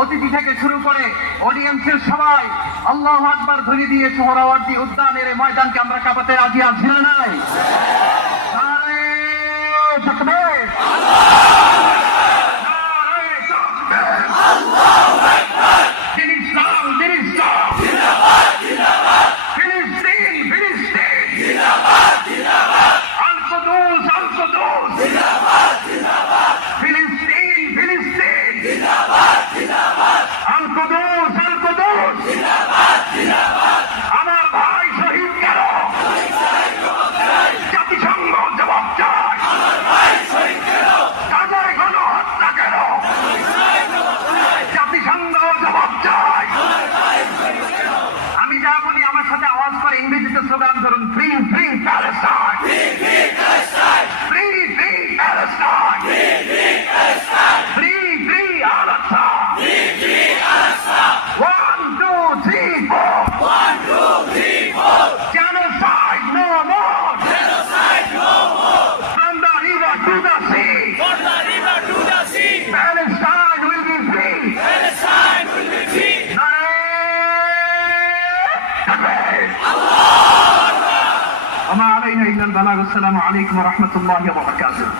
অতিথি থেকে শুরু করে অডিয়েন্সের সবাই আল্লাহু আকবার ধ্বনি দিয়ে সোহরাওয়ার্দী উদ্যানের এই ময়দানকে আমরা কাঁপাতে রাজি আছি না নাই? নারে তাকবীর, নারে তাকবীর, আল্লাহু আকবার, দিন ইসলাম, দিন ইসলাম, জিন্দাবাদ, জিন্দাবাদ, ফিলিস্তিন, ফিলিস্তিন, জিন্দাবাদ, জিন্দাবাদ, আল কুদুস, আল কুদুস, জিন্দাবাদ, জিন্দাবাদ, ফিলিস্তিন, ফিলিস্তিন, জিন্দাবাদ, জিন্দাবাদ, আল কুদুস, আল কুদুস, জিন্দাবাদ, জিন্দাবাদ, আমার ভাই শহীদ কেন? জাতিসংঘ জবাব চায়, আমার ভাই শহীদ কেন? গাজায় গণহত্যা কেন? জাতিসংঘ জবাব চায়, আমার ভাই শহীদ কেন? আমি যা বলি আমার সাথে আওয়াজ করে ইংরেজিতে স্লোগান ধরুন, free free Palestine, free free Palestine, free free Palestine, free free Palestine, free free Al Aqsa, free free Al Aqsa, 1 2 3 4, 1 2 3 4, genocide no more, genocide no more, from the river to the sea, from the river to the sea, Palestine will be free, Palestine will be free, নারে তাকবীর, আল্লাহু আকবার, ওমা আলাইনা ইল্লাল বালাগ। আসসালামু আলাইকুম ওয়া রাহমাতুল্লাহি ওয়া বারাকাতুহু।